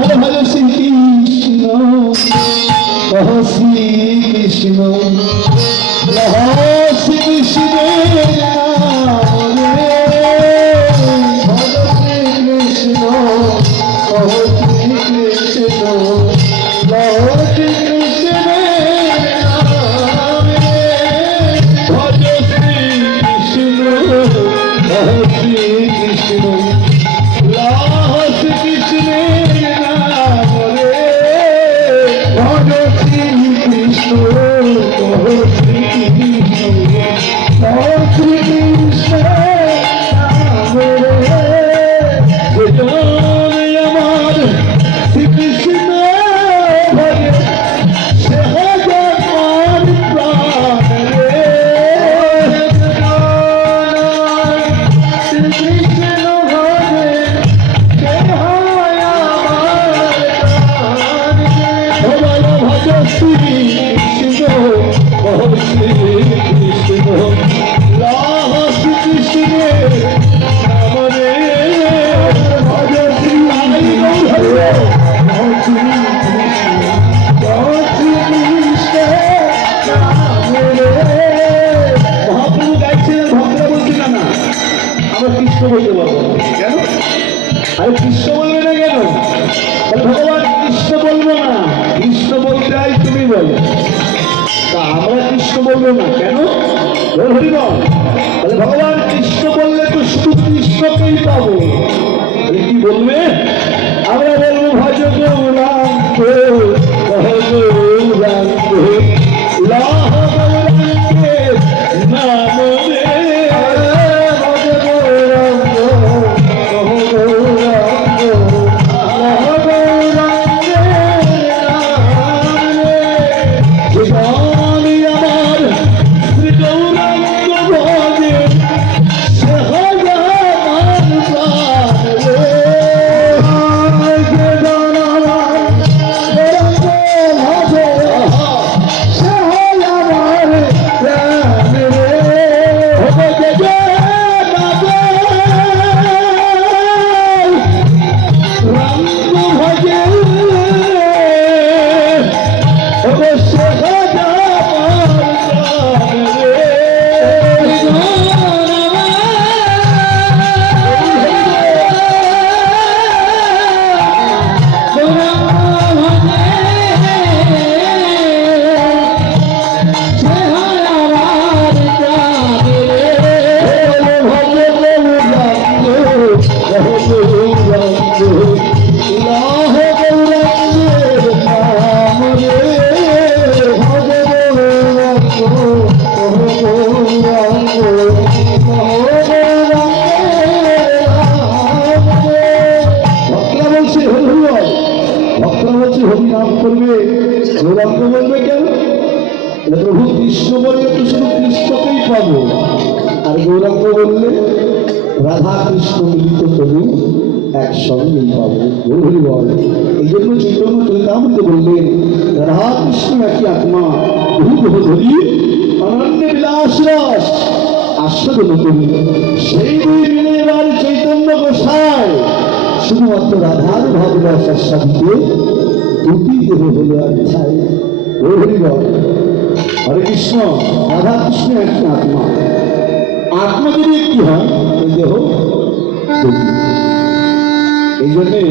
ভালো শ্রীকৃষ্ণ শ্রীকৃষ্ণ ভজ শ্রীকৃষ্ণ বলতে পারব না। কেন? আরে কৃষ্ণ বলবে না কেন? ভগবান কৃষ্ণ বলব না। কৃষ্ণ বলতে আই তুমি বলো। তা আমরা কৃষ্ণ বলব না। কেন? হরিবল। বলে ভগবান কৃষ্ণ বললে তো শুধু কৃষ্ণকেই পাবো। কি বলবে? আমরা বলব, ভজ গৌরাঙ্গ বলবে কেন? বলে, প্রভু কৃষ্ণ বললে তো শুধু কৃষ্ণকেই পাবো। আর গৌরাঙ্গ বললে রাধা কৃষ্ণ মিলিত তবু একসঙ্গেই পাবো। হরি বল। এই জন্য চৈতন্য চরিতামৃত বললেন রাধা কৃষ্ণ একই আত্মা? বহু ধরি অনন্য বিলাস রস আস্বাদন করি সেই দুই মিলে এবার চৈতন্য গোসায় শুধুমাত্র রাধার ভাবরস আস্বাদিতে দুটি দেহ হলো অধ্যায় হরি কৃষ্ণ, রাধা কৃষ্ণ একটি আত্মা। আত্মা যদি একটি হয় দেহ এই জন্যে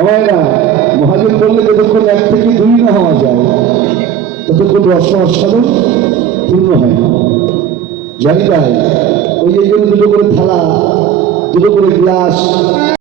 আমায়রা মহাজন বললে যতক্ষণ এক থেকে দুই না হওয়া যায় ততক্ষণ রস আস্বাদন পূর্ণ হয় না। জানি তাই, ওই যে দুটো করে থালা, দুটো করে গ্লাস